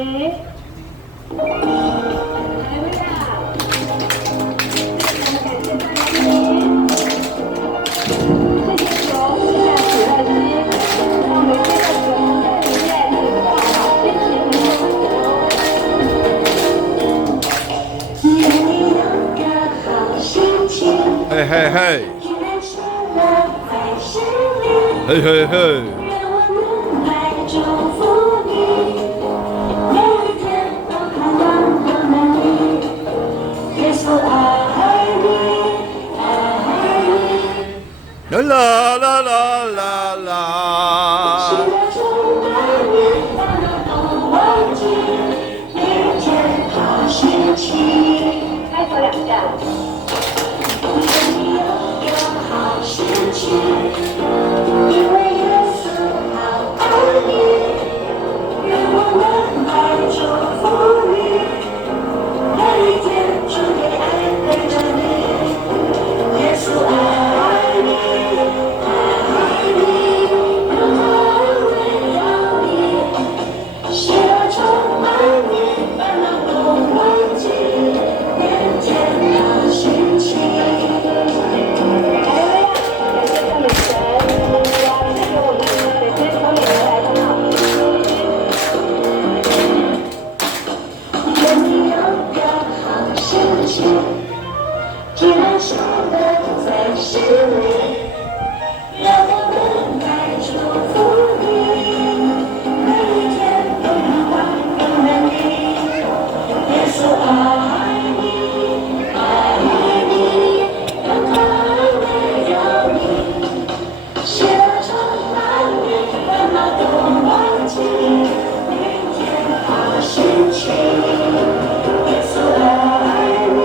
嘿嘿嘿，嘿嘿嘿。啦啦啦啦啦啦。开头两下。因为耶稣好爱你，愿我们来祝福你，每一天主的爱陪着你，耶稣爱你，爱你，让他围绕你，喜乐充满你，烦恼都忘记，连天的心情。既然喜乐在心里，让我们来祝福你，每一天都盼望拥有你，耶稣爱你，爱你，让他围绕你，喜乐充满你，烦恼都忘记，明天好心情，耶稣爱你。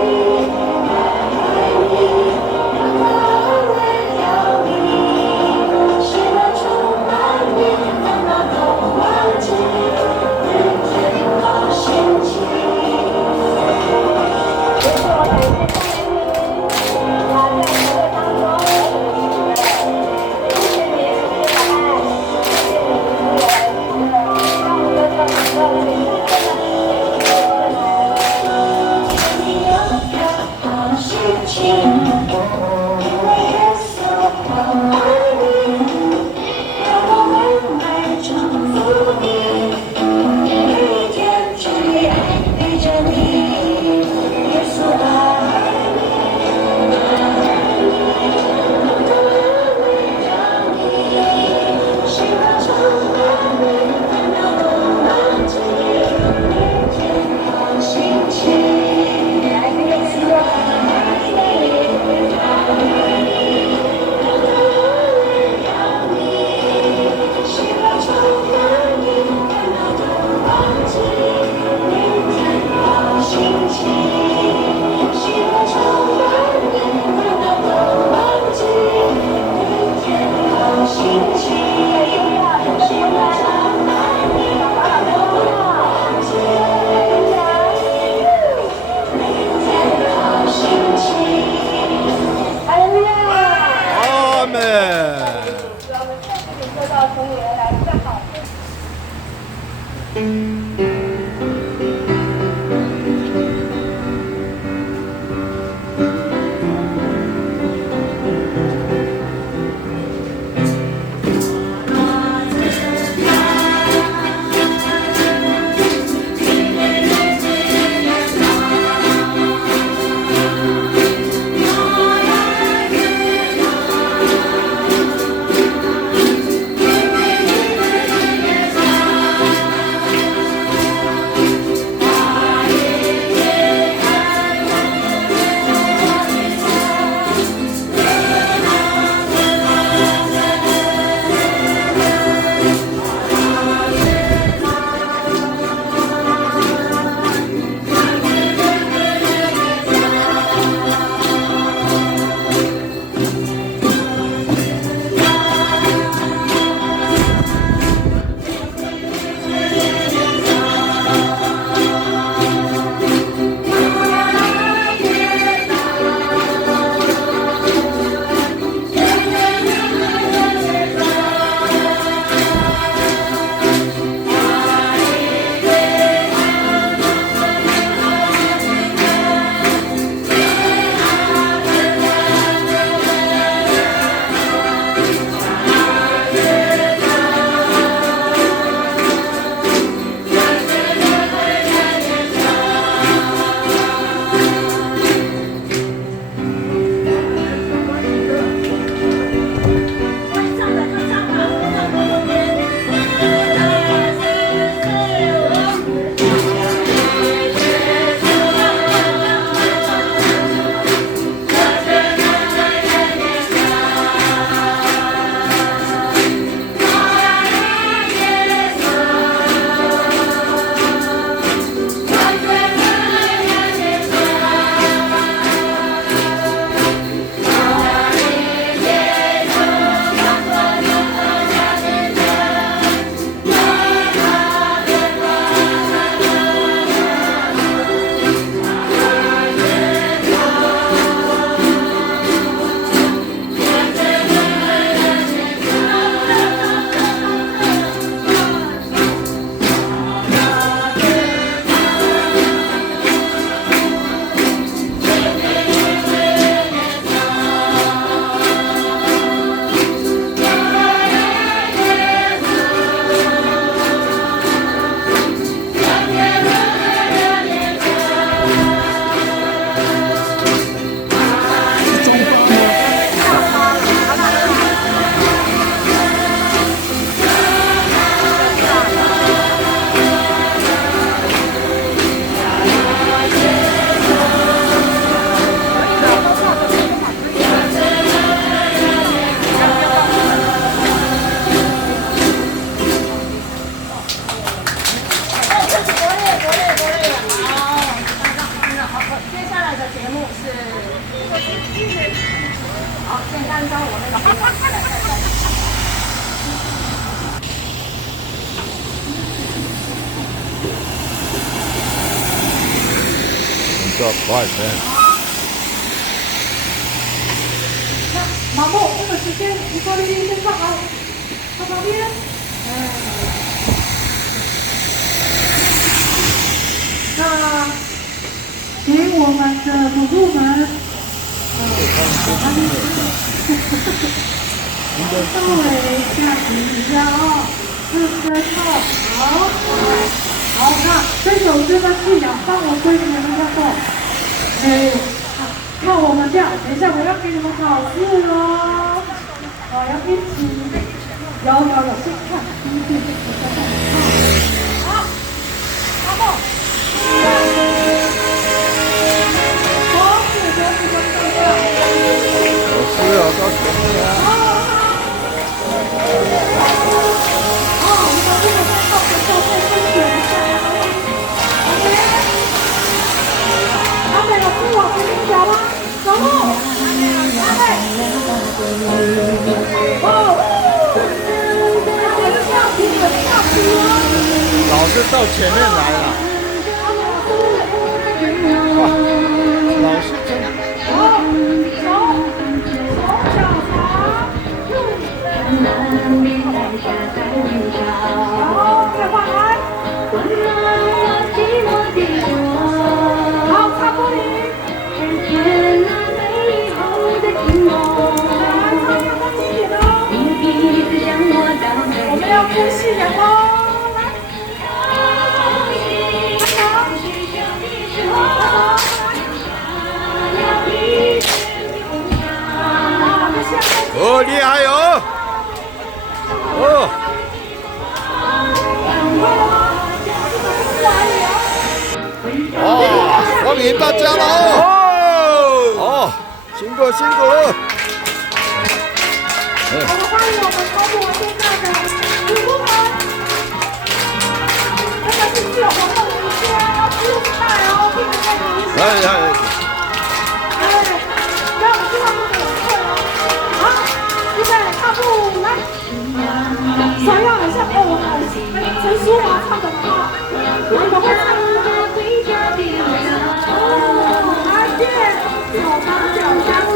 快点。那马木，这个时间你说丽丽先放好，放旁边。那给我们的主妇们，稍微下停一下啊，认真哦，好，好，那这首歌的信仰，帮我归给你们跳过，看我们跳，等一下我要给你们考试哦，要一起，有，先看第一遍，好，阿梦。老师啊，到前面啊！阿美老师往前面走吗？走路，阿美，老师到前面来了。哇，老师真。再换来。好，差不多。我们要跟信仰哦。哦，厉害哦！哦。哇，欢迎大家喽！哦，辛苦辛苦了。我们欢迎我们超过现在的主妇们，这个是自由活动的一些自由带哦，听得非常明显。让我们去他们的会哦。好，预备，踏步来。想要很像我陈淑华唱的嘛？你们会唱吗？来电，手把脚相扶。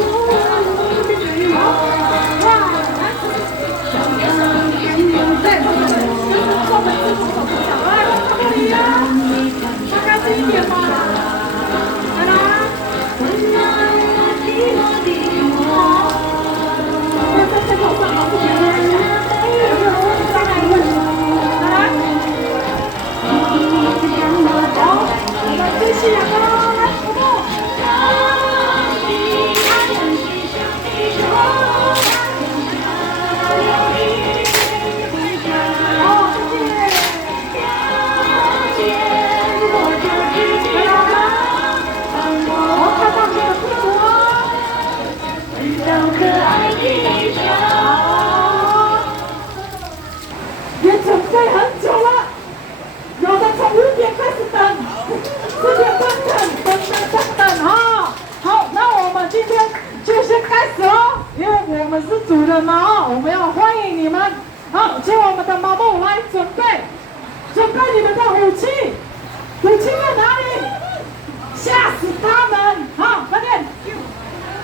也准备很久了，有的从5点开始等，4点半等哈。好，那我们今天就先开始喽，因为我们是主人嘛哦，我们要欢迎你们。好，请我们的妈妈来准备你们的武器，武器在哪里？吓死他们！好，快点！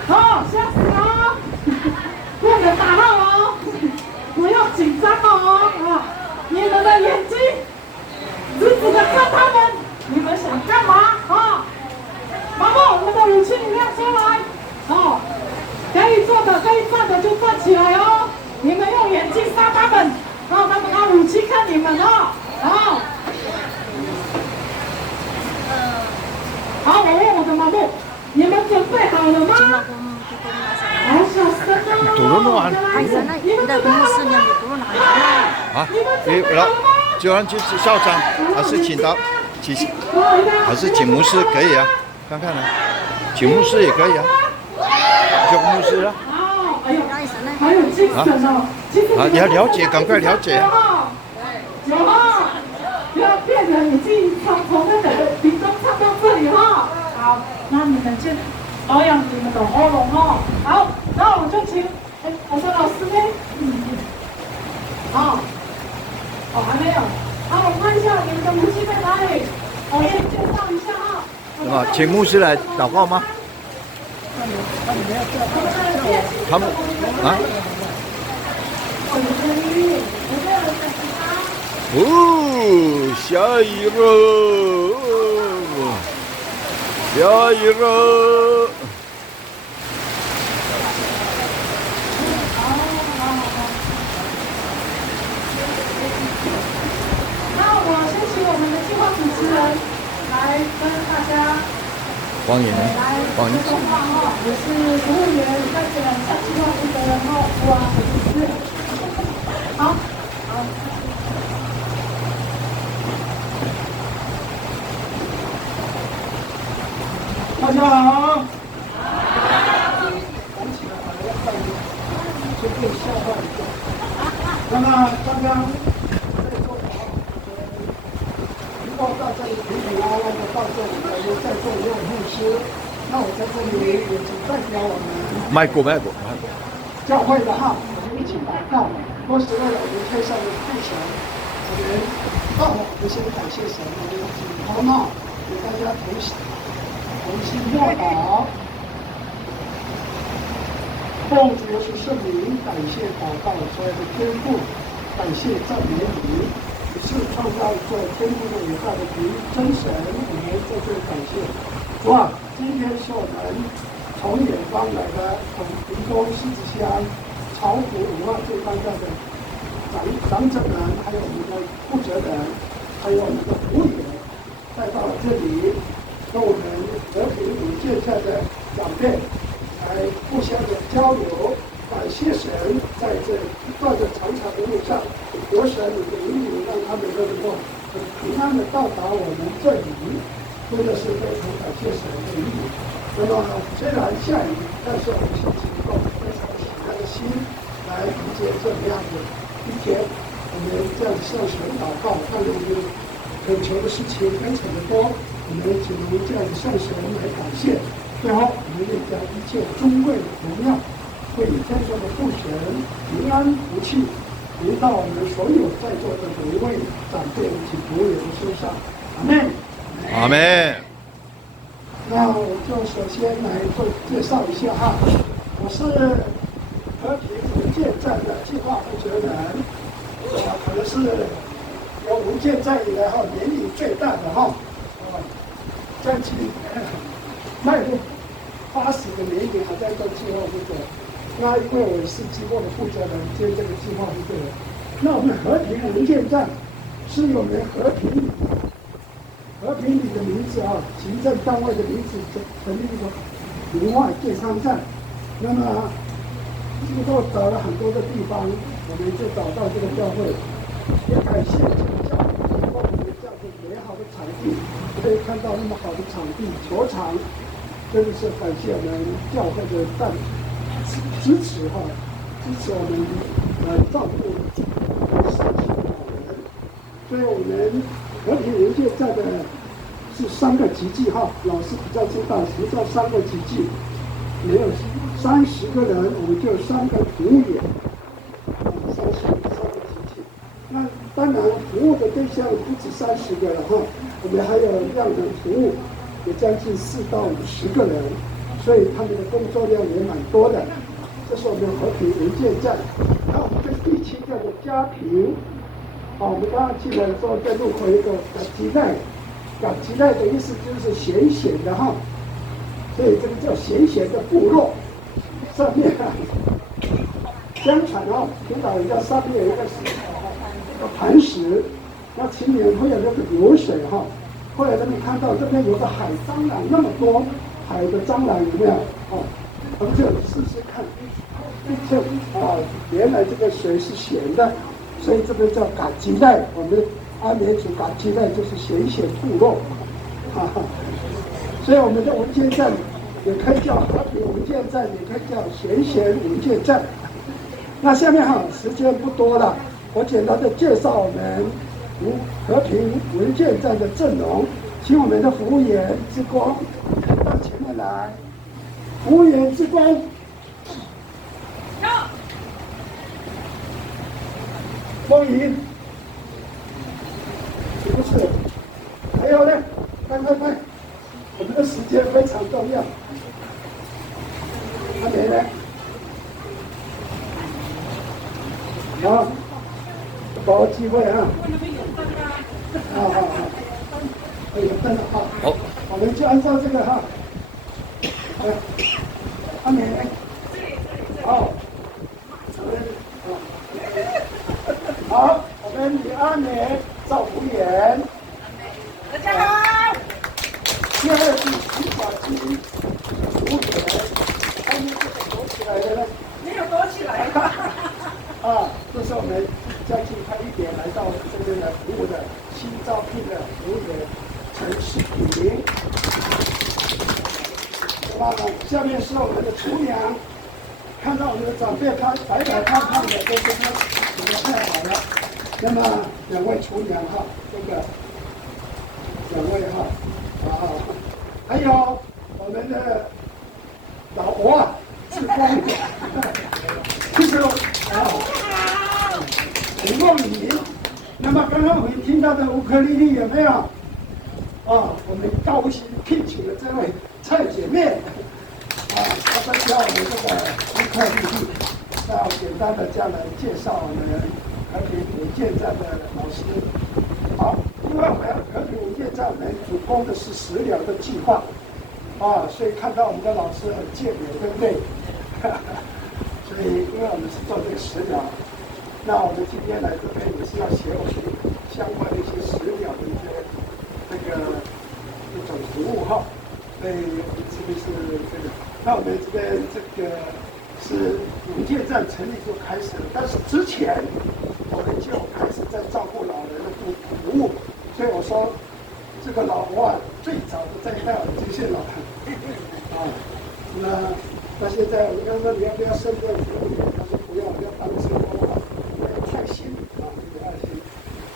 好，吓死哦！不能打到哦，不要紧张哦啊！你们的眼睛直直的看他们，你们想干嘛啊？妈妈，我们的武器你亮出来哦，可以坐的，可以站的就站起来哦。你们用眼睛杀他们，让他们拿武器看你们哦。好，好，我问我的妈妈，你们准备好了吗？好小声哦！你们准备好了吗？啊，就让去校长，还是请牧师可以啊，看看啊，请牧师也可以啊，叫牧师啊。哎呦，还有精神哦！啊，你要了解，赶快了解。有哈，不要骗人，你自己从那个屏东唱到这里哈。好，那你们先保养你们的喉咙哦。好，那我就请，我的老师呢？好，还没有。好，我看一下你们的武器在哪里？我给你介绍一下哈。啊，请牧师来祷告吗？他们啊？哦，下雨了，下雨了。那我先请我们的计划主持人来跟大家黄岩，来黄岩。说话哈，我是服务员，在这里下计划负责人哈，我是好，好。大家好。那么刚刚报道这里平平安安的到这里，我们在座也有牧师，那我在这里也请代表我们麦果。教会的哈，我们一起祷告。多时为了我们天上的父神，我们我们先感谢神，我们请头脑与大家同心默祷。奉主耶稣圣名，感谢祷告所有的天父，感谢赞美你，你是创造这天父的伟大的名真神，我们在这里感谢主啊！今天是我们从远方来的，从屏东狮子乡潮湖文化最高教的长者们，还有我们的负责人，还有我们的服务员，带到了这里，跟我们和平五界下的长辈来互相的交流，感谢神在这一段的长长的路上，有神你的引领，让他们都能够很平安的到达我们这里，真的是非常感谢神的引领。那么虽然下雨，但是我们心情都非常喜乐的心来迎接这么样的一天。我们这样向神祷告，看我们恳求的事情非常的多，我们只能这样向神来感谢。最后，我们也将一切尊贵荣耀归于天上的父神，平安福气临到我们所有在座的每一位长辈及仆人身上。阿门。阿门。那我就首先来做介绍一下哈，我是和平文件站的计划负责人，我可能是由文件站以来哈年龄最大的哈，将近迈入80的年龄还在做计划负责。那因为我是机构的负责人兼这个计划负责人，那我们和平文件站是由我们和平里的名字啊，行政单位的名字成立一个文化健康站。那么经过找了很多的地方，我们就找到这个教会，也感谢这个教会提供我们这样的美好的场地，可以看到那么好的场地球场，真的是感谢我们教会的支持哈，支持我们照顾伤心的老人。所以我们和平文件站的是3个集聚哈，老师比较知道什么叫3个集聚，没有30个人，我们就有3个服务员，3个集聚。那当然服务的对象不止30个了哈，我们还有让人服务，有将近4到50个人，所以他们的工作量也蛮多的。这是我们和平文件站。然后我们这第7个的家庭。我们刚刚进来的时候，在路口有一个赶集带，赶集带的意思就是闲闲的哈，所以这个叫闲闲的部落。上面相传听老人家上面有一个磐石，那前年会有那个流水哈，后来他们看到这边有个海蟑螂那么多，海的蟑螂有没有？我们就试试看，原来这个水是咸的。所以这个叫赶集带，我们安联组赶集带就是闲闲部落，所以我们的文件站也可以叫和平文件站，也可以叫闲闲文件站。那下面时间不多了，我简单的介绍我们和平文件站的阵容，请我们的服务员志光到前面来，服务员志光。梦莹，是不是？还有呢，快！我们的好，把握机会啊！好，有灯了哈。好，我们就按照这个哈。阿美，好，好，我们李阿美赵福元。大家好。第二季徐小金服务员，他们这个躲起来的呢？没有躲起来。这是我们将近快1点来到这边来服务的新招聘的服务员陈世平。那么下面是我们的厨娘，看到我们的长辈他白白胖胖的，都是他煮的太好了。那么2位厨娘哈，这个2位哈，还有我们的老伯啊，志光，其实陈梦怡。那么刚刚我们听到的乌克丽丽有没有？我们高兴聘请了这位蔡姐妹，她在教我们这个乌克丽丽。那我简单的这样来介绍我们和平五建站的老师。好，因为我们和平五建站我们主攻的是食疗的计划，所以看到我们的老师很健美，对不对？所以因为我们是做这个食疗，那我们今天来这边也是要学习相关的一些食疗的一些一种服务哈。所以我们这边是这个，那我们这边这个是五建站成立就开始了，但是之前我们就开始在照顾老人的服务，所以我说这个老伯最早的在带我们这些老人那现在我刚说你要不要升任服务员？他说不要，要当社工太辛苦这个爱心，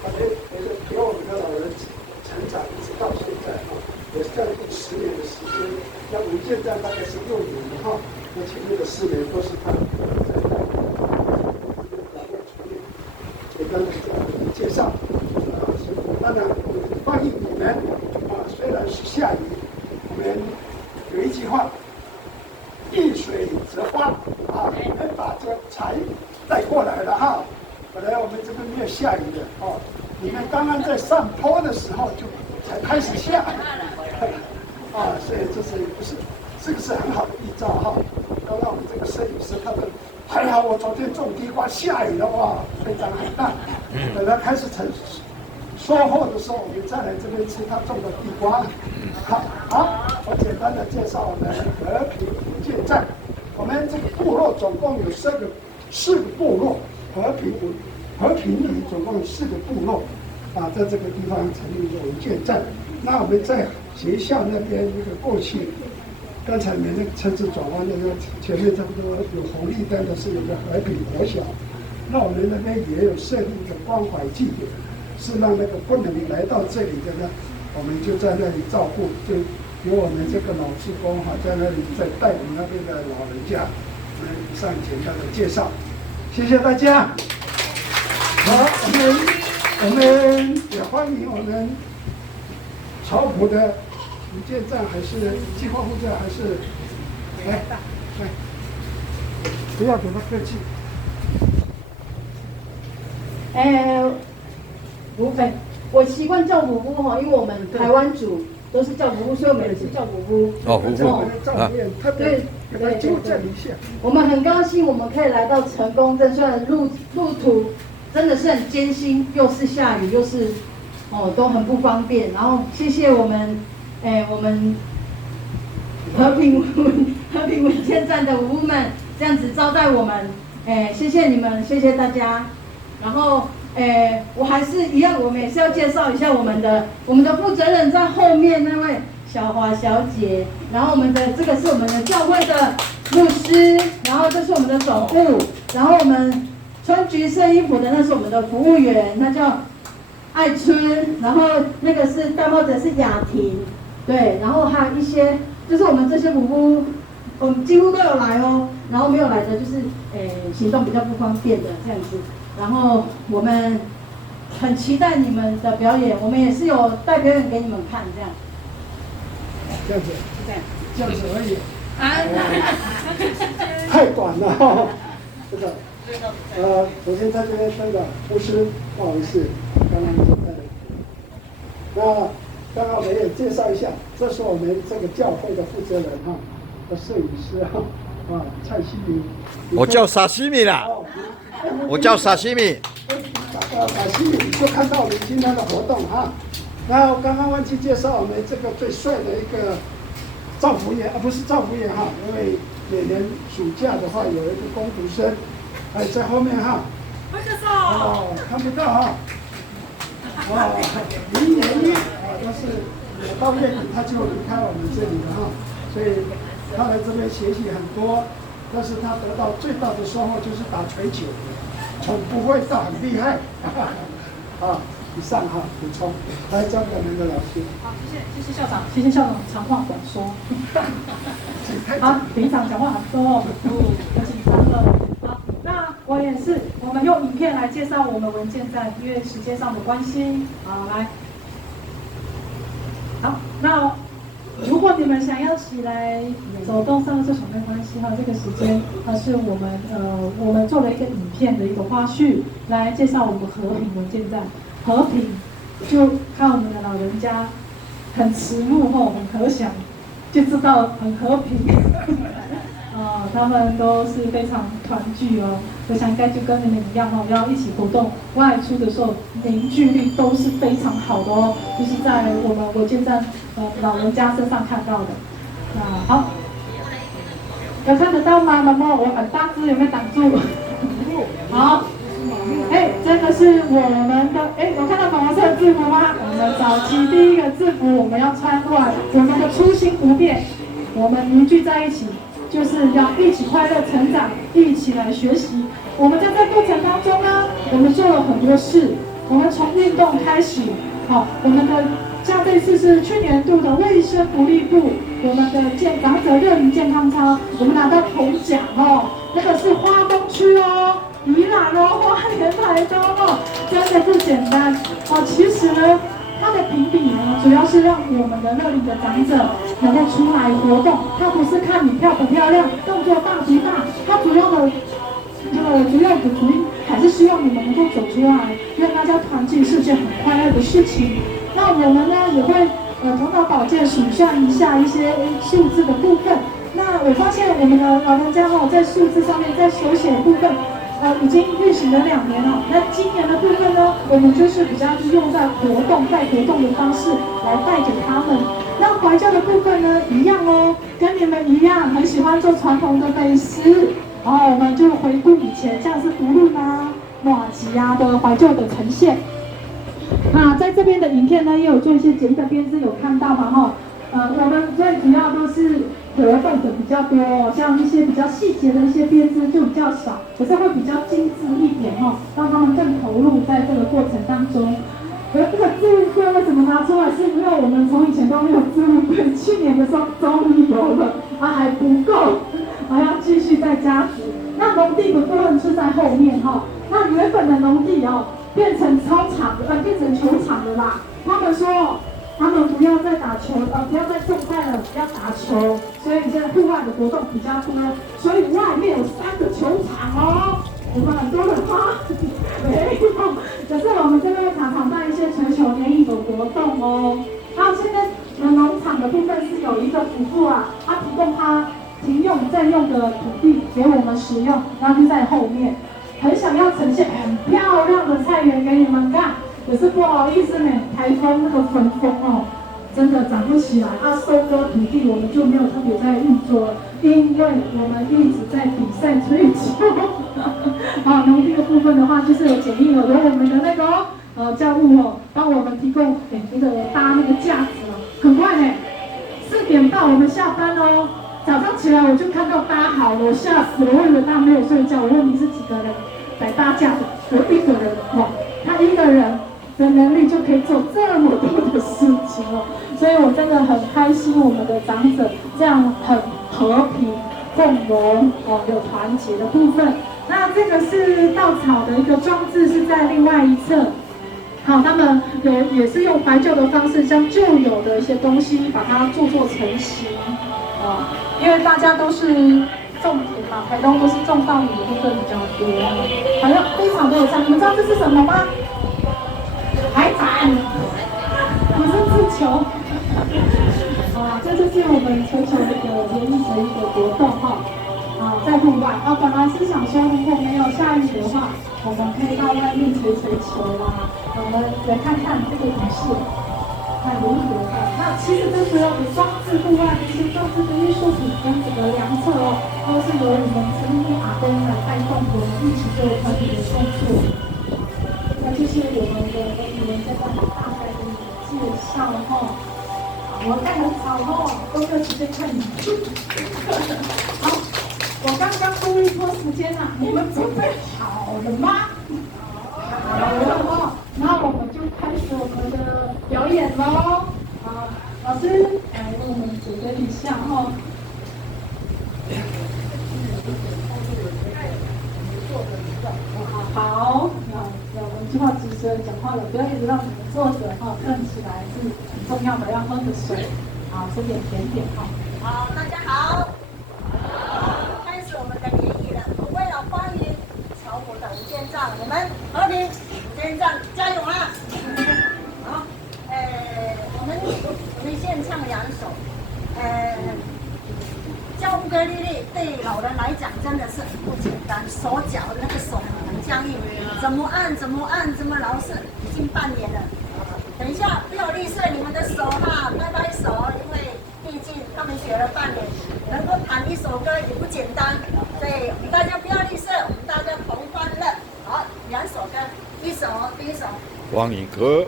反正也是陪我们的老人成长，一直到现在也将近10年的时间。那五建站大概是6年那前面的4年都是他在带老人处理。简单的这样的介绍当然我们欢迎你们虽然是下雨，我们有一句话。遇水则发你们把这财带过来了哈。本来我们这边没有下雨的你们刚刚在上坡的时候就才开始下所以这是不是这个是很好的预兆哈。刚刚我们这个摄影师他们还好，我昨天种地瓜下雨了非常很大。等他开始收获的时候，我们再来这边吃他种的地瓜。好，我简单的介绍我们和平五建站。我们这个部落总共有4个部落，和平里总共有4个部落在这个地方成立一个五建站。那我们在学校那边过去，刚才你们那个车子转弯那个前面差不多有红绿灯的是有个和平国小，那我们那边也有设立一个关怀据点，是让那个不能来到这里的呢，我们就在那里照顾，就由我们这个老志工在那里在带我们那边的老人家。我们以上简单的介绍，谢谢大家。好，我们也欢迎我们潮埔的五建站还是计划部站还是来，不要跟他客气。我习惯叫母姑因为我们台湾族都是叫母姑，所以我们也是叫母姑。对，给他纠正一下。我们很高兴我们可以来到成功镇，虽然路途真的是很艰辛，又是下雨，又是都很不方便。然后谢谢我们和平五建站的五们这样子招待我们，谢谢你们，谢谢大家。然后我还是一样，我们也是要介绍一下我们的负责人在后面那位小华小姐，然后这个是我们的教会的牧师，然后这是我们的总部，然后我们穿橘色衣服的那是我们的服务员，那叫爱春，然后那个是戴帽子是雅婷，对，然后还有一些就是我们这些母姑，我们几乎都有来然后没有来的就是行动比较不方便的这样子。然后我们很期待你们的表演，我们也是有带表演给你们看，这样。这样子，这样子而已。啊，太短了，这个。首先在这边宣导，牧师，不好意思，刚刚就在那刚刚我们也介绍一下，这是我们这个教会的负责人哈，摄影师哈，蔡希明。我叫沙西米啦，我叫沙西米。沙西米，你就看到我们今天的活动哈。然后刚刚忘记介绍我们这个最帅的一个赵福爷，不是赵福爷哈，因为每年暑假的话有一个工读生，在后面哈。看不到哈。明年但是到月底他就离开我们这里了哈，所以他来这边学习很多，但是他得到最大的收获就是打锤球，从不会到很厉害，以上哈补充，来张本人的老师。好，谢谢校长，谢谢校长长话短说。好，平常讲话很多，有紧张了。好，那我也是，我们用影片来介绍我们文件站，因为时间上的关系，好来。好，那如果你们想要起来走动上厕所没关系哈，这个时间是我们做了一个影片的一个花絮，来介绍我们和平文件站。和平就看我们的老人家很慈母吼，很和祥，就知道很和平。他们都是非常团聚哦，我想应该就跟你们一样哦，要一起活动外出的时候凝聚力都是非常好的哦，就是在我们文件站老人家身上看到的。好，有看得到吗？毛毛，我很大只，有没有挡住？好。这个是我们的，有看到粉红色的制服吗？我们早期第一个制服我们要穿过来，我们的初心不变，我们凝聚在一起，就是要一起快乐成长，一起来学习。我们在这过程当中呢，我们做了很多事，我们从运动开始，我们的像这次是去年度的卫生福利部，我们的长者乐龄健康操，我们拿到铜奖哦，那个是花东区哦。宜兰哦，花莲台东哦，真的不简单哦。其实呢，它的评比呢，主要是让我们的乐龄的长者能够出来活动。它不是看你漂不漂亮，动作大不大，它主要的主因还是希望你们能够走出来，让大家团聚是件很快乐的事情。那我们呢也会头脑保健数算一下一些数字的部分。那我发现我们的老人家在数字上面，在手写部分。已经运行了2年了。那今年的部分呢，我们就是比较用在带活动的方式来带给他们。那怀教的部分呢，一样哦，跟你们一样，很喜欢做传统的美食。然后我们就回顾以前，像是葫芦啊、马吉啊的怀旧的呈现。在这边的影片呢，也有做一些简易的编织，有看到吗？我们最主要都是活动的比较多，像一些比较细节的一些编织就比较少，可是会比较精致一点让他们更投入在这个过程当中。而这个置物柜为什么拿出来？是因为我们从以前都没有置物柜，去年的时候终于有了，还不够，还要继续再加值。那农地的部分是在后面那原本的农地变成操场变成球场了啦。他们说。他们不要再打球，不要再种菜了，不要打球，所以现在户外的活动比较多，所以外面有3个球场我们很多人没有，可是我们这边会常常办一些全球联谊的活动那现在农场的部分是有一个夫妇他提供他停用占用的土地给我们使用，然后就在后面，很想要呈现很漂亮的菜园给你们看。可是不好意思呢，台风那个粉风真的长不起来收割土地我们就没有特别在运作了，因为我们一直在比赛追求。农地的部分的话，就是有简易有我们的那个教务帮我们提供那个搭那个架子很快呢，4点半我们下班早上起来我就看到搭好了，我吓死了，我以为他没有睡觉，我问你是几个人来搭架子，我1个人他1个人。的能力就可以做这么多的事情所以我真的很开心，我们的长者这样很和平、共荣有团结的部分。那这个是稻草的一个装置，是在另外一侧。他们也是用怀旧的方式，将旧有的一些东西把它做成型因为大家都是种田嘛，台东都是种稻米的部分比较多，好像非常的有像。你们知道这是什么吗？海产，不是自求。这就是我们球球这个联谊的一个活动哈。在户外本来是想说，如果没有下雨的话，我们可以到外面捶球啦，我们来看看这个仪式，看如何的。那其实这所有的装置户外的一些装置的艺术品跟整个良策都是由我们成立阿公来带动我们一起做团体的动作。那就是我们的这个大概的介绍哈。我看很吵都没有时间看你。好，我刚刚注意过时间了，你们准备好了吗？好了那我们就开始我们的表演喽。老师来为我们准备一下哈。好，我们计划主持人讲话了，不要一直让你们坐着站起来是很重要的，要喝个水，吃点甜点好，大家好，开始我们的联谊了。为了欢迎侨国的无间藏，我们和平无间藏加油啊！好，我们先唱两首，教乌克丽丽对老人来讲真的是很不简单，手脚那个手很僵硬，怎么按怎么老是已经半年了。等一下不要吝啬你们的手哈，拍拍手，因为毕竟他们学了半年，能够弹一首歌也不简单，所以我们大家不要吝啬，我们大家同欢乐。好，两首歌，第一首光影歌。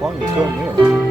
光影歌没有。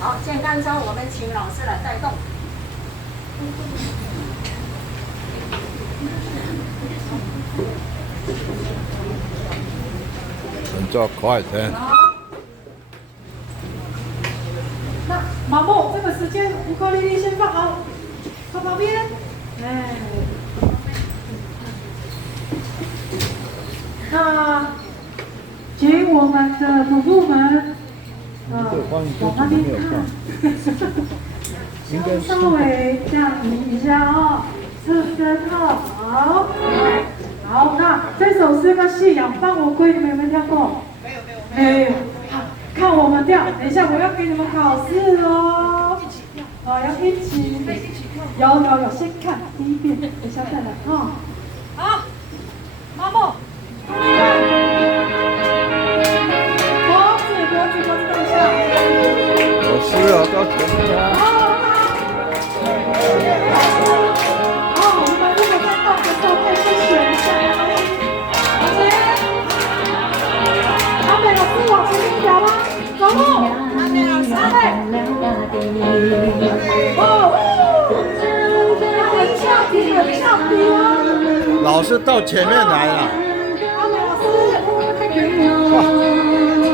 好，健康操我们请老师来带动。动作快点。那马木这个时间，乌克丽丽先放好，放旁边。哎，那请我们的主部们，往那边看，应该是稍微降低一下哦，侧身好。好，那这首诗歌《信仰放我归》，你们有没有跳过？没有。好，看我们跳。等一下我要给你们考试哦。好，要一起。有，先看第一遍，等一下再来哈。好，马木，脖子等一下。老师啊，到前面啊。我们如果在动的时候，可以先选一下。往前。阿美老师往前面调吗？走路。阿美老师。很俏皮哦。老师到前面来了。阿美老师。哇，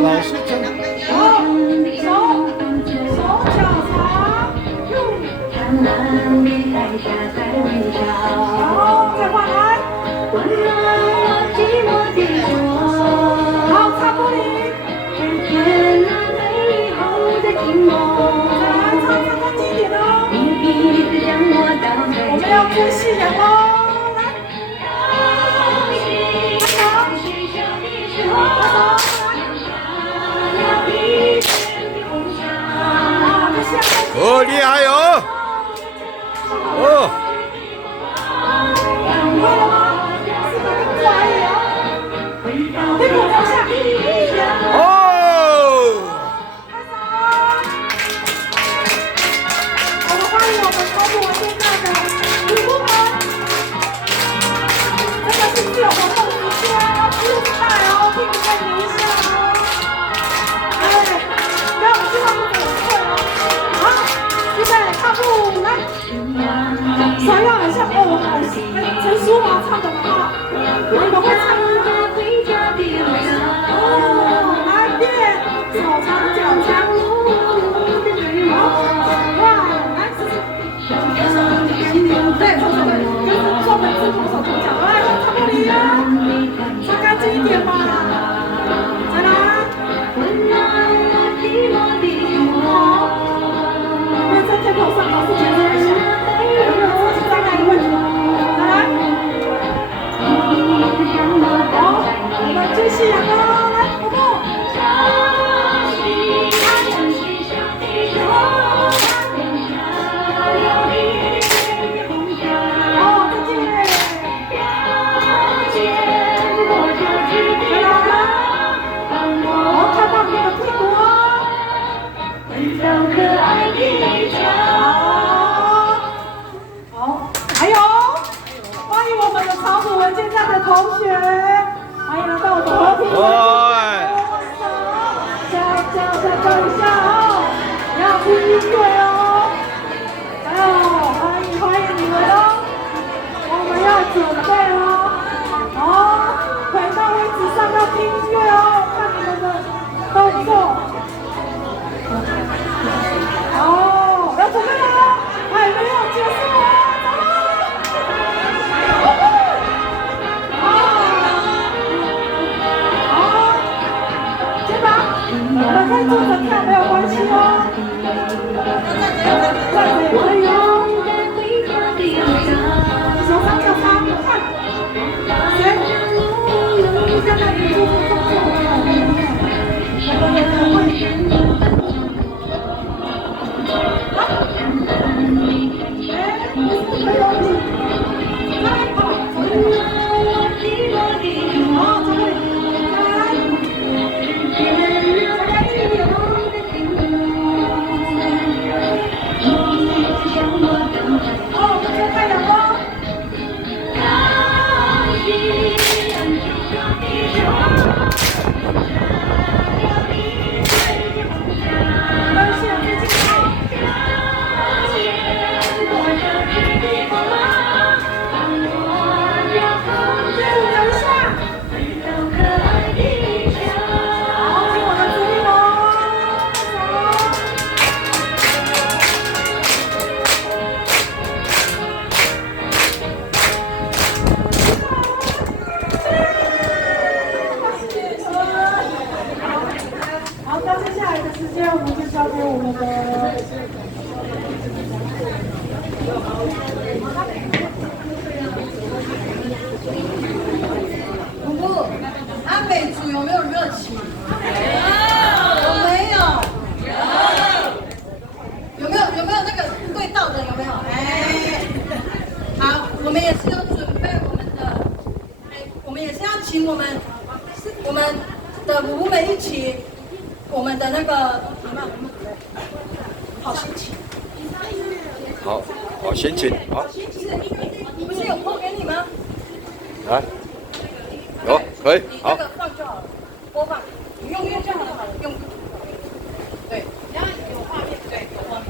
老师真。手脚长。然后再换来。温暖我寂寞的我。好，擦玻璃。天南背后的寂寞。来，擦近一点哦。你一直将我倒退。我们要追夕阳哦。哦，厉害哟！哦，会了吗？4个动作而已哦。屁股朝下。哦，我们欢迎我们超过现在的主播们，这个是自由活动时间，要记录下来哦，屁股再扭一下哦。哎，让我们知道不怎么会哦。好，预备，踏步来。想要很像哦，好陈淑桦唱的嘛哈，你们会唱吗？哦，来变，手长脚长。好，来，对，就是专门制作手长脚，来，擦玻璃啊，擦干净一点嘛，再来。好，不要在镜头上老是检查一下，有没有自己障碍的问题？再来。好，我们追夕阳哦，来，婆婆。哦，再见。再来。好，看到你的屁股哦。好，还有，欢迎我们的草埔文件站的同学，欢迎来到我们和平文件站。再叫一下哦，要听音乐哦。还有，欢迎你们哦，我们要准备哦。好，回到位置上要听音乐哦，看你们的动作。好，要准备了哦，还没有结束哦，好，肩膀，我们可以坐着跳没有关系哦，站着也可以哦，手上脚擦，看，谁？现在你做动作没有？我们会。好心情，好。不是有播给你吗？来，有，可以，好。这个放就好了，播放，你用就好了，用。对，然后有画面，对，有画面。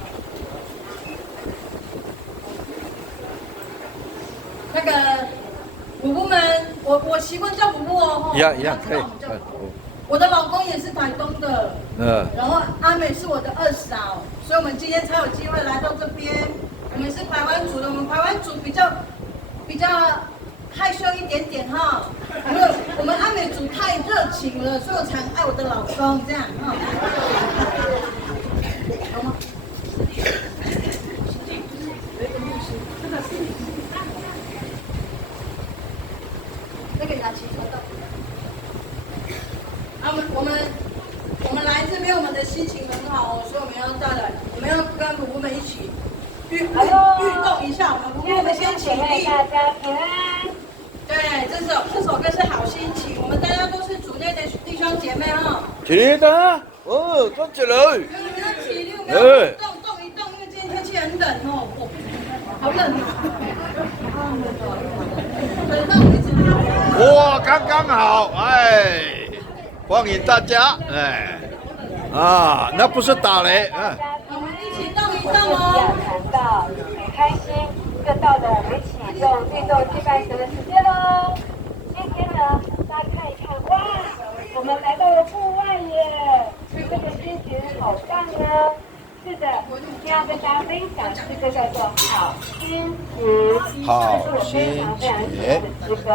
那个姑姑们，我习惯叫姑姑哦。一样，可以。我的老公也是台东的，然后阿美是我的二嫂，所以我们今天才有机会来到这边。我们是排湾族的，我们排湾族比较害羞一点点哈，因为我们阿美族太热情了，所以我才爱我的老公这样哈。好吗？那个雅琪抽到。啊，我们来这边，我们的心情很好哦，所以我们要再来，我们要跟婆婆们一起运动一下，我们婆婆们先起立。大家平安。对，这首歌是好心情，我们大家都是主内的弟兄姐妹哈。起立的，哦，站起来。没有起立，我们要动一动，因为今天天气很冷哦，好冷哦。哇，刚刚好，哎，欢迎大家，哎，啊，那不是打雷，啊。我们一起动一动要哦。谈到很开心，又到了我们一起用运动祭拜神的时间喽。今天呢，大家看一看，哇，我们来到了户外耶，这个心情好棒呢。是的，今天要跟大家分享诗歌叫做《好心情》，这是我非常非常喜欢的诗歌。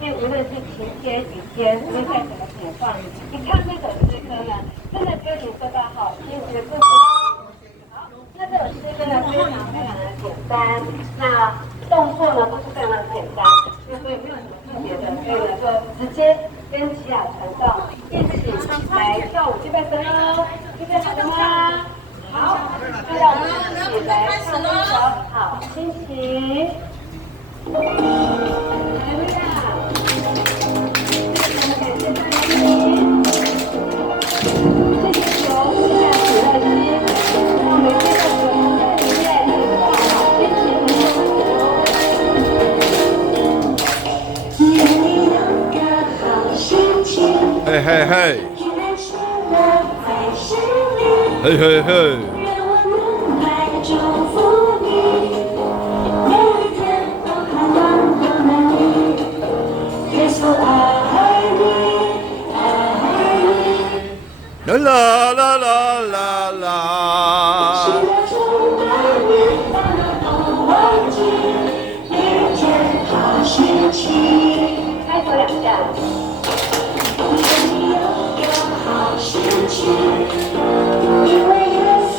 因为无论是晴天、雨天，无论在什么情况，你看这首诗歌呢，真的给你受到好心情的祝福喽。好，那这首诗歌呢非常非常的简单，那动作呢都是非常的简单，所以没有什么特别的，所以呢就直接跟齐雅传道一起来跳舞祭拜神喽。预备好了吗？好，就让我们一起来唱这首好心情。来呀！感谢大家，谢谢球，谢谢喜乐心，让我们接着我们在里面领受好心情。愿你有个好心情，嘿嘿嘿，愿喜乐在心里，嘿嘿嘿，愿我能来祝福你，每一天都盼望有能力，耶稣爱你，爱你。啦啦啦啦啦喜乐充满你，让人不忘记，一天好心情。开手两下。愿你有个好心情，因为耶稣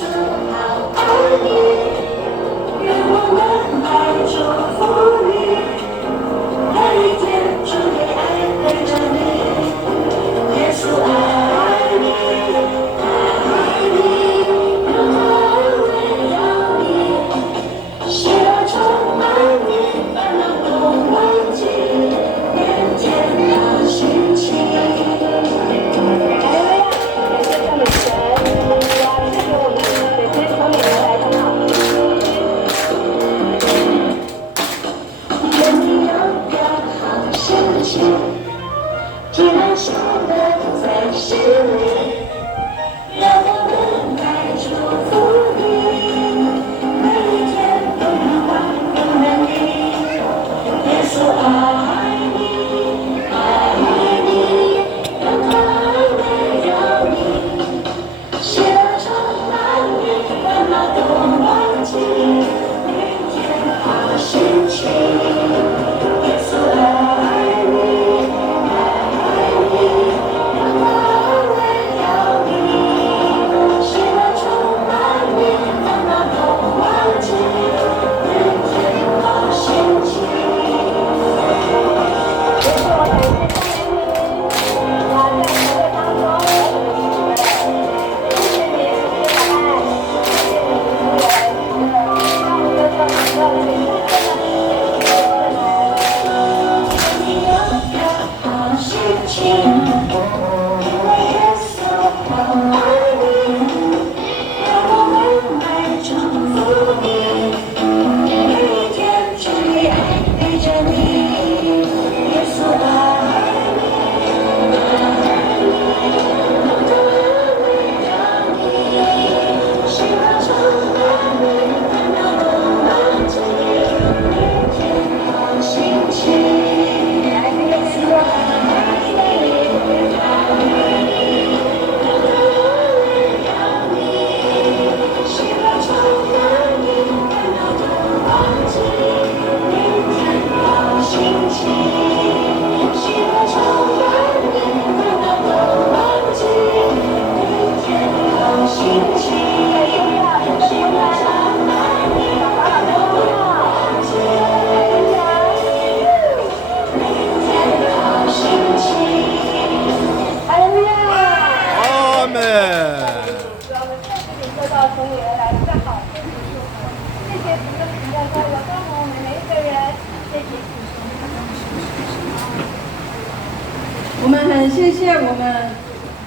很谢谢我们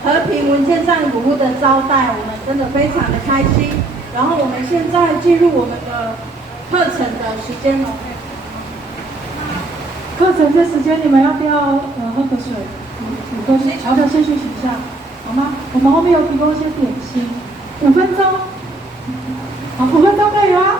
和平文件站服务的招待，我们真的非常的开心。然后我们现在进入我们的课程的时间了。课程这时间你们要不要喝个水？个调个先休息一下，好吗？我们后面有提供一些点心，5分钟，好，5分钟可以吗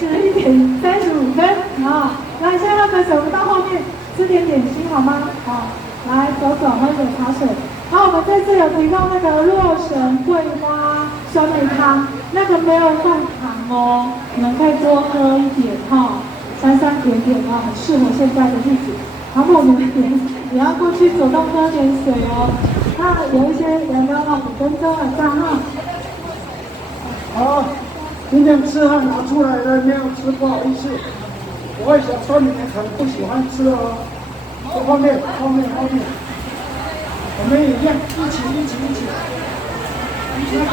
？11点35分，好，来现在喝个水，我们到后面吃点点心好吗？好，来走走，喝点茶水。然后我们这次有提供那个洛神桂花酸梅汤，那个没有放糖哦，你们可以多喝一点哈，酸酸甜甜的，很适合现在的日子。然后我们也要过去主动喝点水哦。那有一些人要5分钟以上哈。好，今天吃汉拿出来了，没有吃不好意思。我会想说你们可能不喜欢吃哦。后面，我们也一样，一起。那个。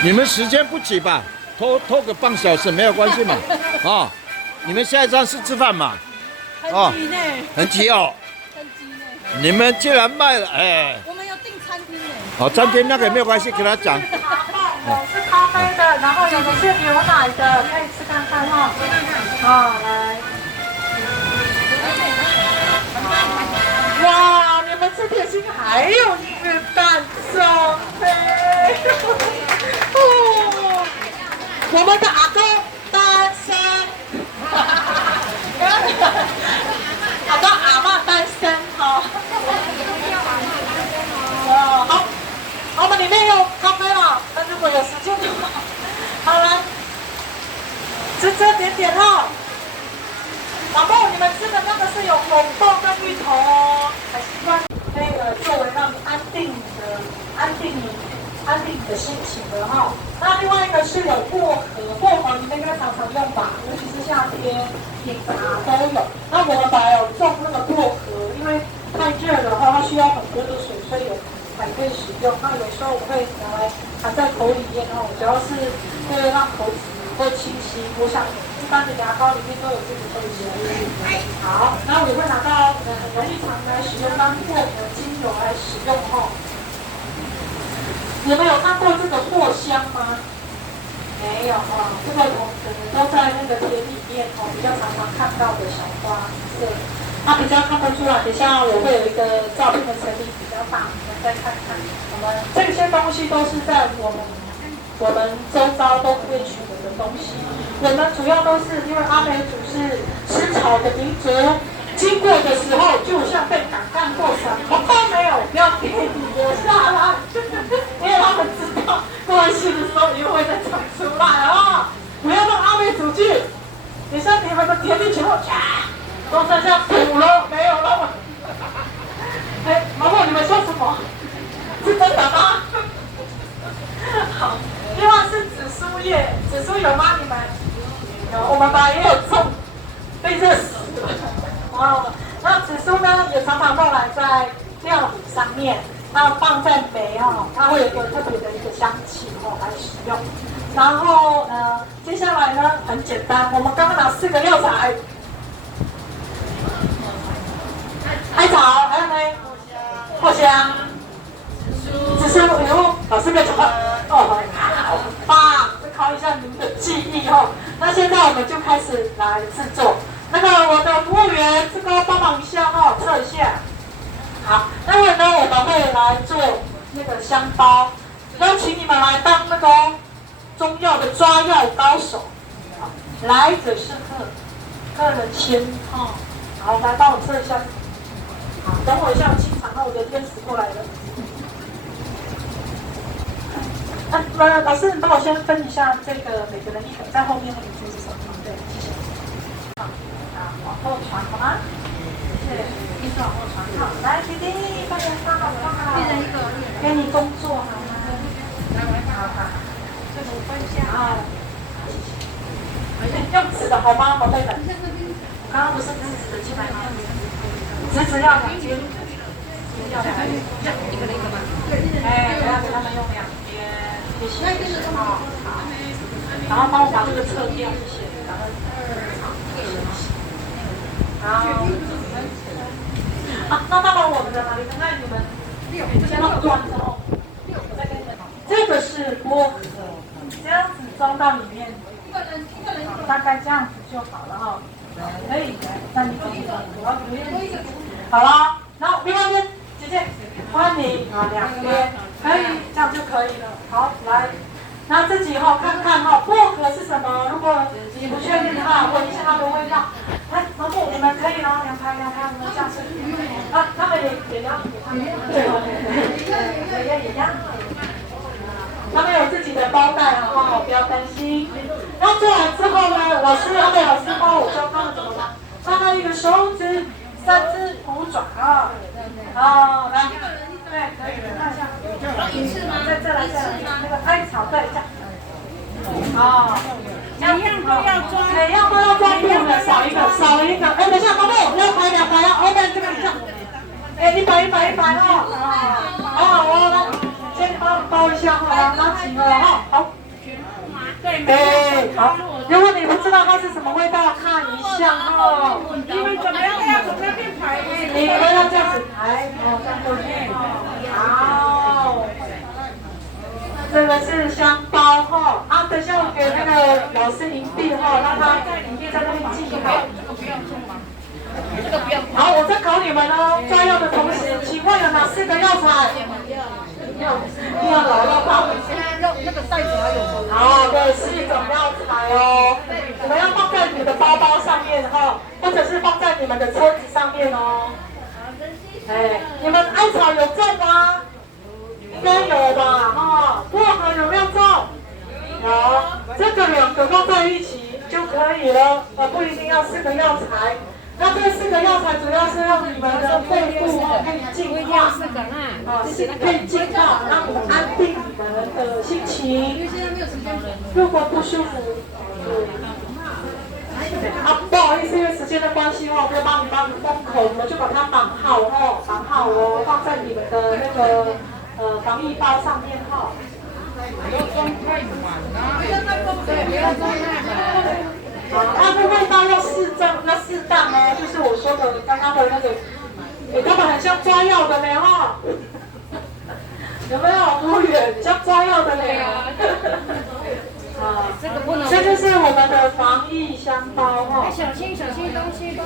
你们时间不急吧？拖个半小时没有关系嘛？啊，你们下一站是吃饭嘛？很急呢，很急哦。很急呢。你们既然卖了，哎，我们有订餐厅呢。好，餐厅那个也没有关系，跟他讲。是咖啡的，然后有的是牛奶的，可以吃看看哈。好，来。哇，你们吃点心还有一个蛋粽哎！哦，我们的阿公单身，阿公阿嬷单身哈。好，我们里面有咖啡了，那如果有时间的话，好来，吃点哈。老婆，你们吃的那个是有红豆跟芋头哦，很习惯可以作为让你安定你的心情的哈。那另外一个是有薄荷你们应该常常用吧，尤其是夏天饮茶都有。那我们本来有种那个薄荷，因为太热的话，它需要很多的水，所以有还可以使用。那有时候我会拿来含在口里面哦，主要是为了让口齿会清晰。我想一般的牙膏里面都有这个东西。好，那我也会拿到很容易常来使用当薄荷精油来使用哈。你们有看过这个藿香吗？没有啊，这个我可能都在那个田里面哦，比较常看到的小花色，它比较看不出来。等一下我会有一个照片的层比较大，你们再看看。我们这些东西都是在我们周遭都会取得的东西。我们主要都是因为阿美族是吃草的民族，经过的时候就像被赶干过什么都没有，不要给你留下来，因为他们知道过去的时候又会再长出来啊！不要让阿美族去，你像你们的田地全部都剩下土了，没有了。哎，毛毛，你们说什么？是真的吗？好，另外是紫苏叶，紫苏有吗？你们？有，我们本来也有种，被热死了。哦，那紫苏呢，也常常用来在料理上面，那放在梅哦，它会有一个特别的一个香气哦来使用。然后接下来呢很简单，我们刚刚拿4个料材，艾草，还有呢，藿香，紫苏，老师没讲哦，好棒，再考一下你们的记忆哦。那现在我们就开始来制作。那个我的服务员，这个帮忙一下哦，测一下。好，待会呢我们会来做那个香包，邀请你们来当那个中药的抓药高手。好，来者是客人签哦。好，来帮我测一下。好，等我一下，我清场，我的天使过来了。老师，你帮我先分一下这个每个人一本，在后面那个字是什么？对，谢谢。好，往后传好吗？一手往床靠，来，弟弟，快点放好放好，给你工作好吗？好好，这个我分一下啊。用纸的好吗，宝贝们？刚刚不是纸的进来吗？纸要2斤，要2斤，一个吗？哎，不要给他们用2边，也行好。然后帮我把这个撤掉，谢谢。好。那到了我们的哪里？看看你们先让我做完之后，我再跟你们。这个是薄荷，这样子装到里面，大概这样子就好了哈。可以，那你自己的，好了，然后另外一边姐姐换你啊，2边可以，这样就可以了。好，来，那自己看看薄荷是什么？如果你不确定的话，闻一下它的味道。来，毛木，你们可以吗？2排，我们这样子。啊，他们也要，对，也一样。他们有自己的包袋不要担心。然后做完之后呢，老师帮我教他们怎么拿，放到一个手指，3只虎爪好，来，对，可以，看一下，再来，那个艾草对，这样，每样都要抓，不能少一个，哎，等一下，宝贝，要排2排啊，这个这样，哎，1排好，来，先包一下拉紧了好。对，好。如果你不知道它是什么味道，看一下你们怎么样变排？你们要这样子排，这样对。好。这个是香包等一下我给那个老师银币让他银币在那边记好。这个不用。好，我在考你们抓药的同时，请问有哪4个药材？一定要老药包。那个袋子还有对，4种药材你们要放在你的包包上面或者是放在你们的车子上面哎，你们艾草有种吗？应该有吧薄荷有没有种？有，这个2个放在一起就可以了，不一定要4个药材。那这4个药材主要是让你们的肺部可以净化，可以净化，让你们安定你们的心情。如果不舒服，不好意思，因为时间的关系我就帮你封口，你们就把它绑好放在你们的那个防疫包上面不要装太满啦，对，不要装太满。它的味道要适当就是我说的刚刚的那个，他们很像抓药的呢有没有服务员像抓药的呢？这个不能。这就是我们的防疫香包小心东西都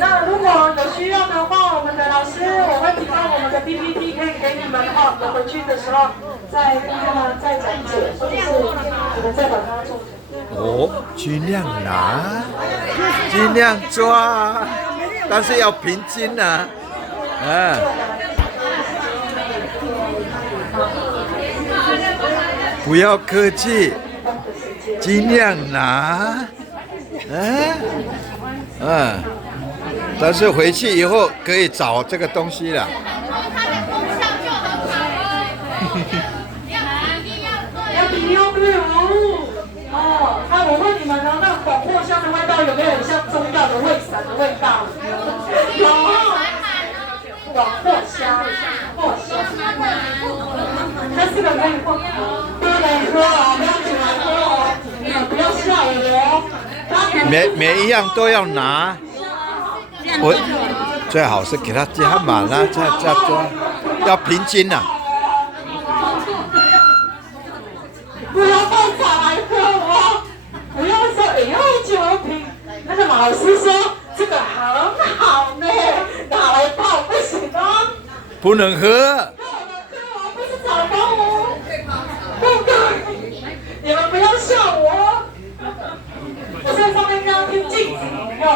那如果有需要的话，我们的老师我会提供我们的 PPT 可以给你们有回去的时候再讲解，或者是你们再把它做成。尽量拿，尽量抓，但是要平均不要客气，尽量拿，但是回去以后可以找这个东西了。我问你们那个广藿香的味道有没有很像中药的胃散的味道？有，广藿香，这4个可以不能喝不要起来喝你们不要笑我每一样都要拿，最好是给它加满了再抓，要平均不要放茶来喝不要说9瓶，那个老师说这个很好呢，拿来泡不行不能喝。不是早高不可以，你们不要笑我。我在上面刚听禁止用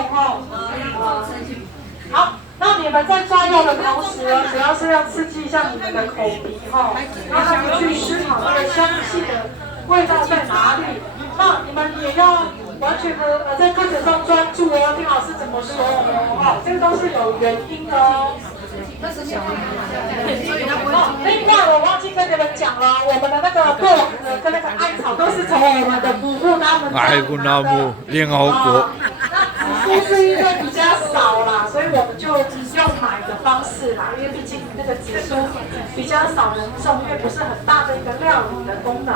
好，那你们在抓药的同时主要是要刺激一下你们的口鼻让他们去思考那个香气的味道在哪里。那你们也要完去在课程中专注哦，听老师怎么说哦，哈，这个都是有原因的哦。另外我忘记跟你们讲了，我们的那个薄荷跟那个艾草都是从我们的祖父他们爱古纳木联合国。那紫苏是因为比较少啦，所以我们就用买的方式啦，因为毕竟那个紫苏比较少人种，因为不是很大的一个料理的功能。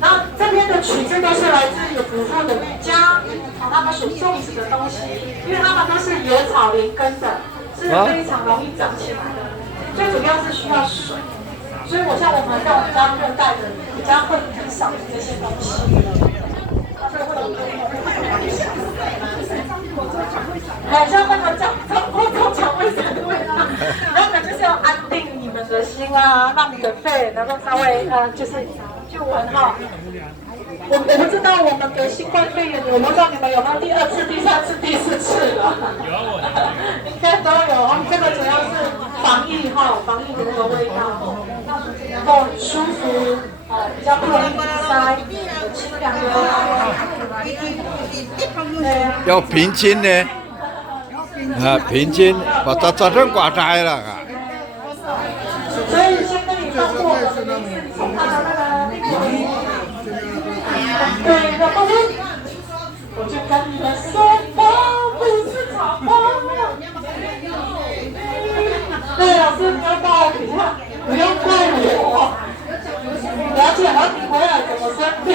那这边的曲子都是来自于祖父的家，他们所种植的东西，因为他们都是野草林根的，是非常容易长起来的。最主要是需要水，所以我像我们这种比较热带的，比较会很少有这些东西。好像那个肠胃肠的味道，那个就是要安定你们的心啊，让你的肺能够稍微就闻哈。我不知道我们的新冠肺炎，我不知道你们有没有第2次、第3次、第4次了？应该都有哦。这个主要是防疫哈，防疫的那个味道，然后很舒服，比较不容易鼻塞，清凉的。要平均呢，平均把它造成挂摘了啊。所以先跟你放过我的名字，从他的那个对的部分，我就跟你们说吧，不是草包。对，老师你要帮我比下，不要怪我。了解了，你回来怎么生病？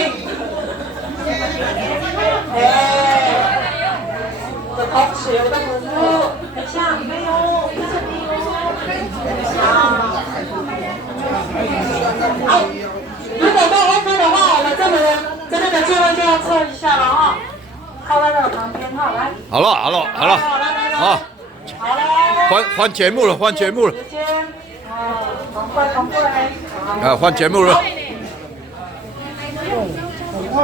我的同学，我的母母，等一下没有，不是你哦。好，如果都 OK 的话，我们这边这边的座位就要测一下了哈，靠在那个旁边哈，来。好了，好，换节目了。时间，赶快。换节目了。很快。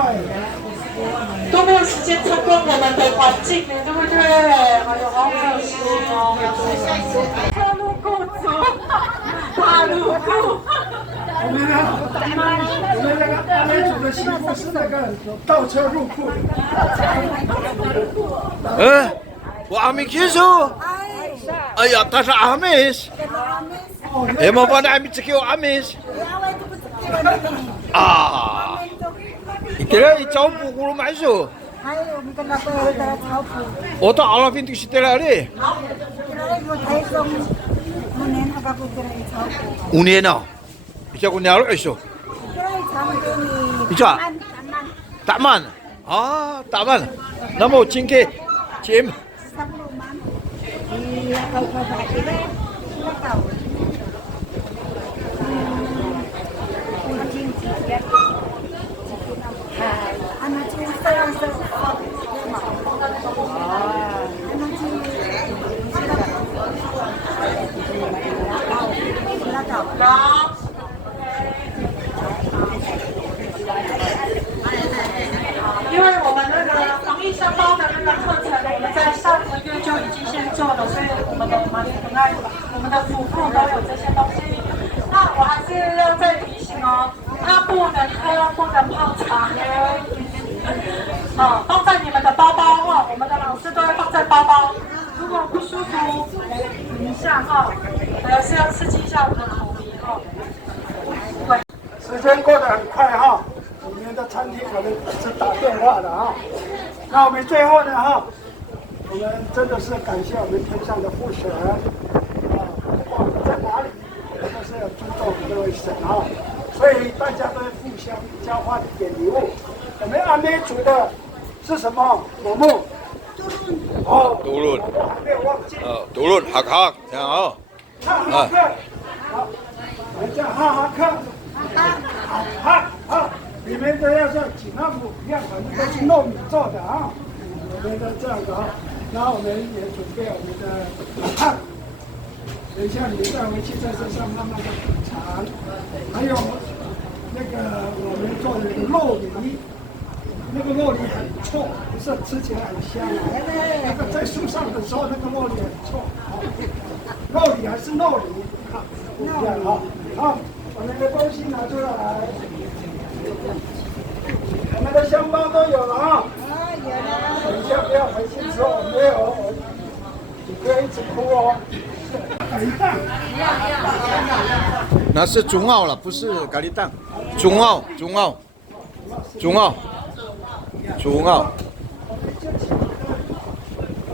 都没有时间参观我们的环境呢，对不对？哎呦，好可惜哦。大陆雇主，大陆雇。我们那个阿美族的媳妇是那个倒车入库的。我阿米基叔。哎呀，他是阿美斯。Emang pada amis cekio amis. Kira icau pukul masuk. Oh tak ala pintu setelah ni. Unian ah. Bisa kau nyaluk esok. Bisa. Takman. Takman. Nama cingke. Cim.因为我们那个防疫商包的那个课程，我们在上个月就已经先做了，所以我们的我们的祖父都有这些东西。那我还是要再提醒哦，它不能喝，不能泡茶哦，放在你们的包包哦，我们的老师都会放在包包。如果不舒服，等一下哈，还是要刺激一下我们的口鼻哈。时间过得很快哈，里面的餐厅可能是打电话的哈。那我们最后呢哈，我们真的是感谢我们天上的父神不管我们在哪里，我们都是要尊重这位神哈。所以大家都会互相交换一点礼物。我们阿美族的是什么？我们turun. 我还没有忘记。turun hak-hak. Ya. 哈哈克，好，我们叫哈哈克，哈，里面都要像锦纳姆一样，反正都是糯米做的啊。我们都这样子啊，然后我们也准备我们的汤，等一下你们带回去在身上慢慢的品尝。还有那个我们做的肉梨。那个肉梨很臭，不是吃起来很香啊。那个在树上的时候，那个肉梨很臭。肉梨还是肉梨，不一样啊。好，我们的东西拿出来，我们的香包都有了啊。直哭哦。那是中澳了，不是咖喱蛋。中澳。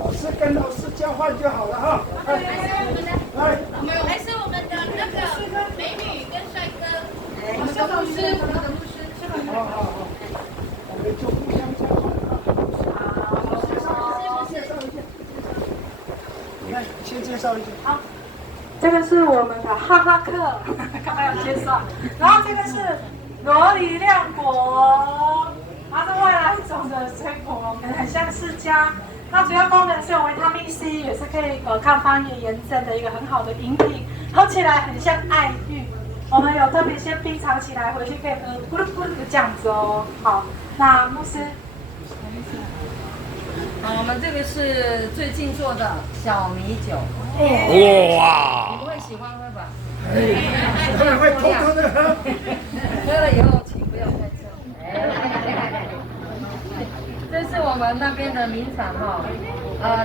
老师跟老师交换就好了哈。来，还是我们的那个美女跟帅哥，我们的牧师，好，我们就互相交换啊。介绍一下，来，先介绍一下。好，这个是我们的哈哈克，刚刚有介绍。然后这个是罗里亮果，它是外来种的水果，很像释迦。它主要功能是有维他命 C， 也是可以抗发炎炎症的一个很好的饮品，喝起来很像爱玉。我们有特别先冰藏起来，回去可以喝咕噜咕噜的这样子哦。好，那牧师。我们这个是最近做的小米酒，哇！你会喜欢喝吧？会偷偷的喝。喝了以后请不要开车。这是我们那边的名产哈，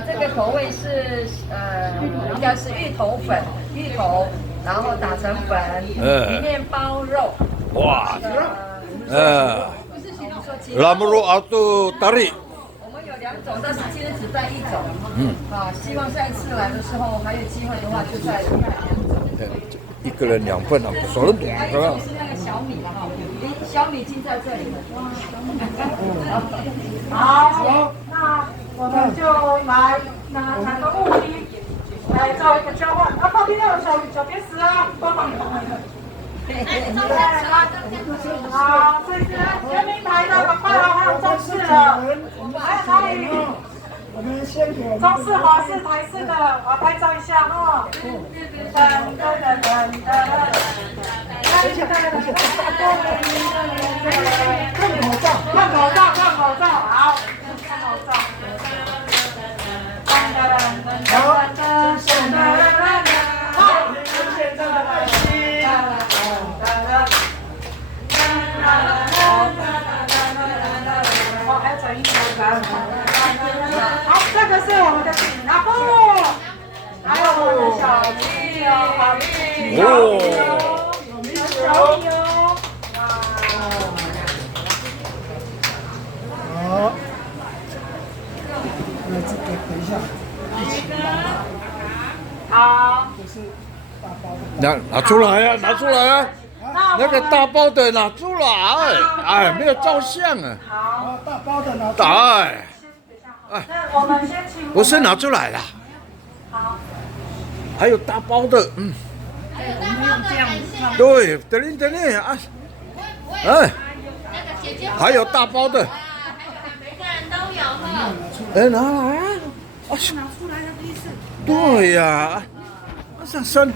这个口味是应该是芋头粉，芋头然后打成粉，里面包肉。哇！Lamuru atau tari。我们有2种，但是今天只带1种。希望下一次来的时候还有机会的话，就再买2种。一个人2份啊，少了多还有一种是那个小米的哈，小米筋在这里了。好，那我们就来拿个物品来做一个交换。旁边要有小天使啊，帮忙。好，这是全民台的，赶快来，还有中式的，还有哪里？我们先给中式、华式、台式的，我拍照一下哈。看口罩，好，看口罩。现在的爱心。还有转移好，这个是我们的锦拿布，还有我们的小米哦，好米哦，小米哦，好，那这个等一下一起拿。好，这是大包的。拿出来呀，拿出来呀！那个大包的拿出来，哎，没有照相啊！好，大包的拿出来。那我们先请，我是拿出来了。好，还有大包的，还有大包的感谢。对，等你啊，哎，那个姐姐，还有大包的，每个人都有哈。哎，拿来啊！拿出来的意思。对呀，上身，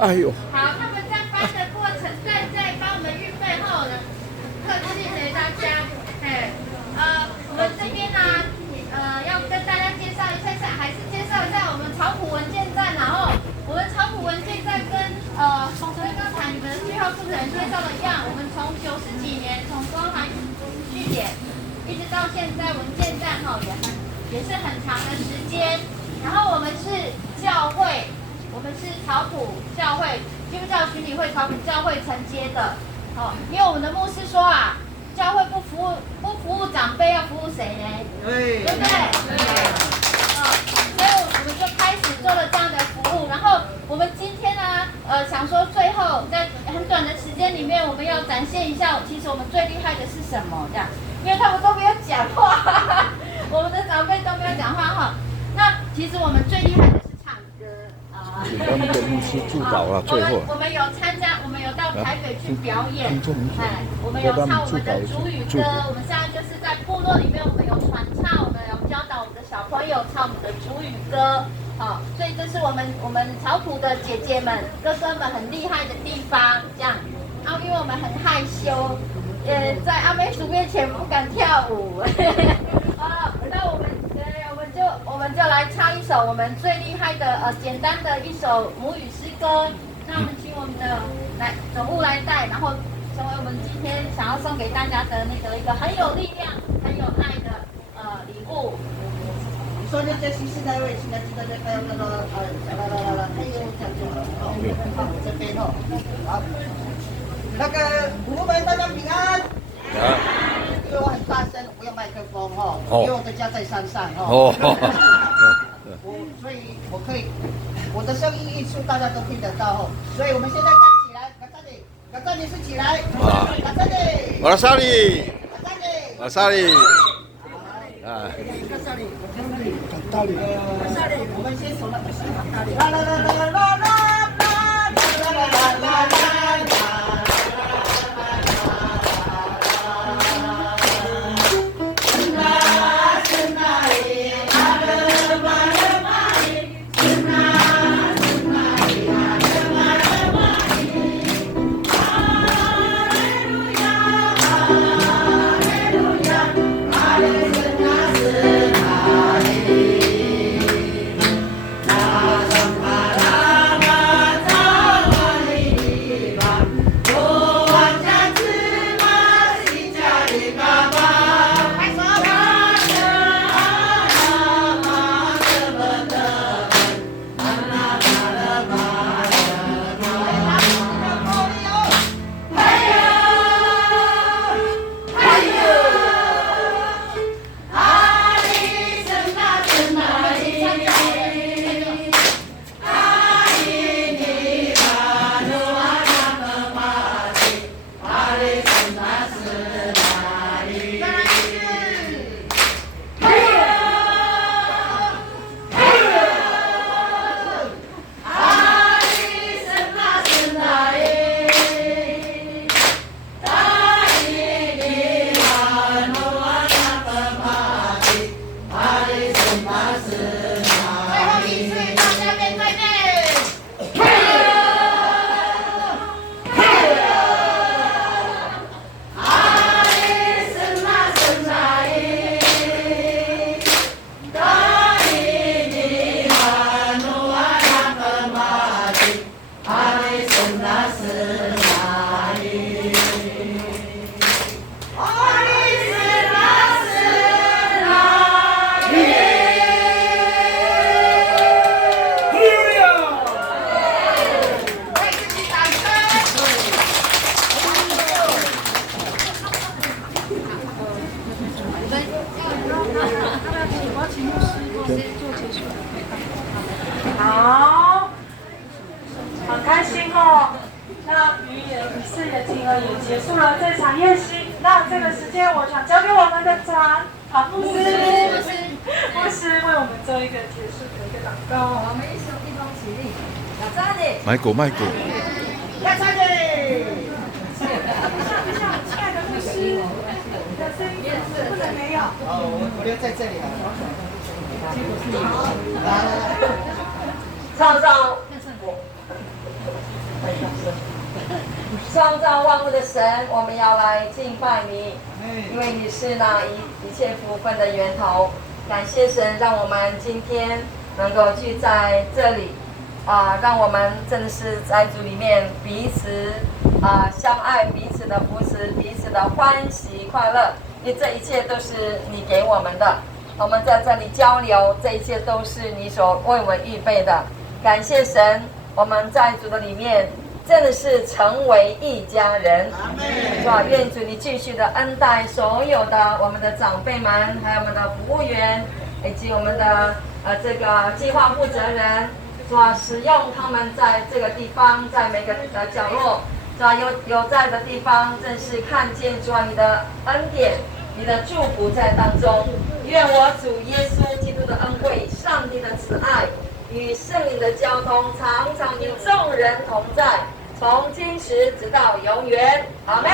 哎呦。好，他们在搬的过程，在帮我们预备后呢，客气给大家。我们这边呢，要跟大家介绍一下，还是介绍一下我们草埔文件站，然后我们草埔文件站跟刚才你们7号负责人介绍的一样，我们从90几年从中韩据点一直到现在文件站也是很长的时间。然后我们是教会，我们是草埔教会基督教巡礼会草埔教会承接的，因为我们的牧师说啊，教会不服务长辈，要服务谁呢？对不对？所以我们就开始做了这样的服务。然后我们今天呢，想说最后在很短的时间里面，我们要展现一下，其实我们最厉害的是什么？这样，因为他们都没有讲话，我们的长辈都没有讲话哈。那其实我们最厉害的是唱歌啊。他们的牧师助导了，最后。我们有参加，我们有到台北去表演，我们有唱我们的主语歌。我们现在就是在部落里面，我们有传唱，我们有教导我们的小朋友唱我们的主语歌。所以这是我们草埔的姐姐们、哥哥们很厉害的地方。这样，因为我们很害羞，在阿妹叔面前不敢跳舞。那我们就来唱一首我们最厉害的简单的一首母语诗歌。那我们请我们的总务来带，然后成为我们今天想要送给大家的那个一个很有力量、很有爱的礼物。说的这是那位，现在记得还有那个来，还有这样子，好，这边哦，好，那个服务们大家平安。因为我很大声，不用麦克风哈，因为我的家在山上哈。哦。所以我可以，我的声音一出，大家都听得到哈。所以我们现在站起来，赶快你是起来，赶快你。马萨里。马萨里。啊。马萨里，我们先从那个马萨里。啦啦啦啦啦啦啦啦啦啦啦。好，很开心哦。那于是也进而也结束了这场宴席。那这个时间，我想交给我们的牧师为我们做一个结束的一个祷告。我们一起一同起立，要站立。麦克。要站立。亲爱的牧师，你的声音不能没有。我留在这里了。创造万物的神，我们要来敬拜你，因为你是那一切福分的源头。感谢神，让我们今天能够聚在这里，让我们真的是在主里面彼此相爱，彼此的扶持，彼此的欢喜快乐。因为这一切都是你给我们的，我们在这里交流，这一切都是你所为我们预备的。感谢神，我们在主的里面真的是成为一家人，是吧？愿主你继续的恩待所有的我们的长辈们，还有我们的服务员，以及我们的这个计划负责人，是吧？使用他们在这个地方，在每个角落，是吧？有在的地方，正是看见主你的恩典，你的祝福在当中。愿我主耶稣基督的恩惠，上帝的慈爱与圣灵的交通，常常与众人同在，从今时直到永远。阿们。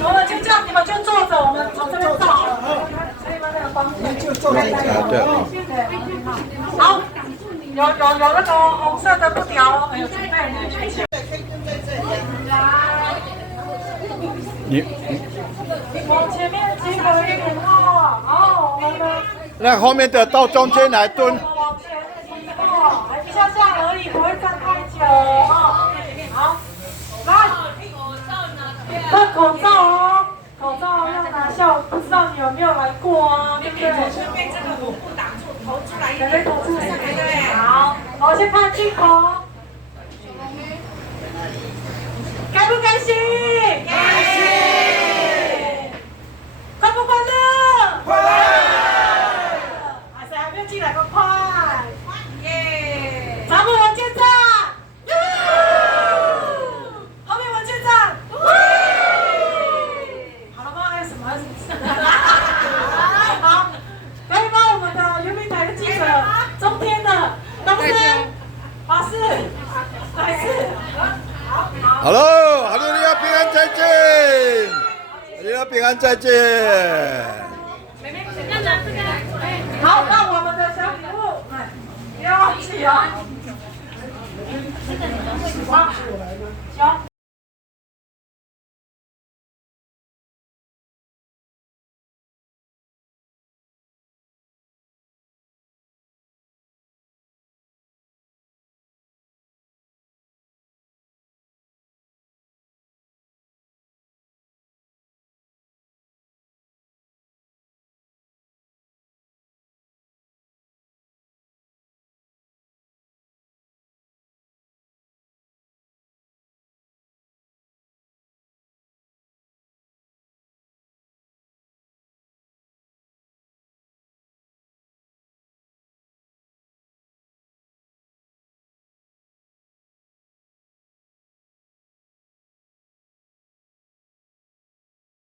好了，就这样，你们就坐着，我们从这边照好了。可以吗？那个方便。就坐在这里。好，有那个红色的布条，有准备你举起。你往前面集合一点哦。好，我们那后面的到中间来蹲。往前集合。下下而已，不会站太久哦。好，来，戴口罩哦，口罩要拿下。我不知道你有没有来过啊，对不对？被这个红布挡住，头出来一点。被投出来，对。好，我先看镜头。开不开心？开心。快不快乐？快乐。啊，谁还没有进来？快！耶！咱们文件站。后面文件站。好了吗？还有什么？好，可以帮我们的圆明台的记者中天的东升、华视、海事。好喽，哈利路亚，平安再见，哈利路亚，平安再见。好，那我们的小礼物，不要忘记哦。好，行。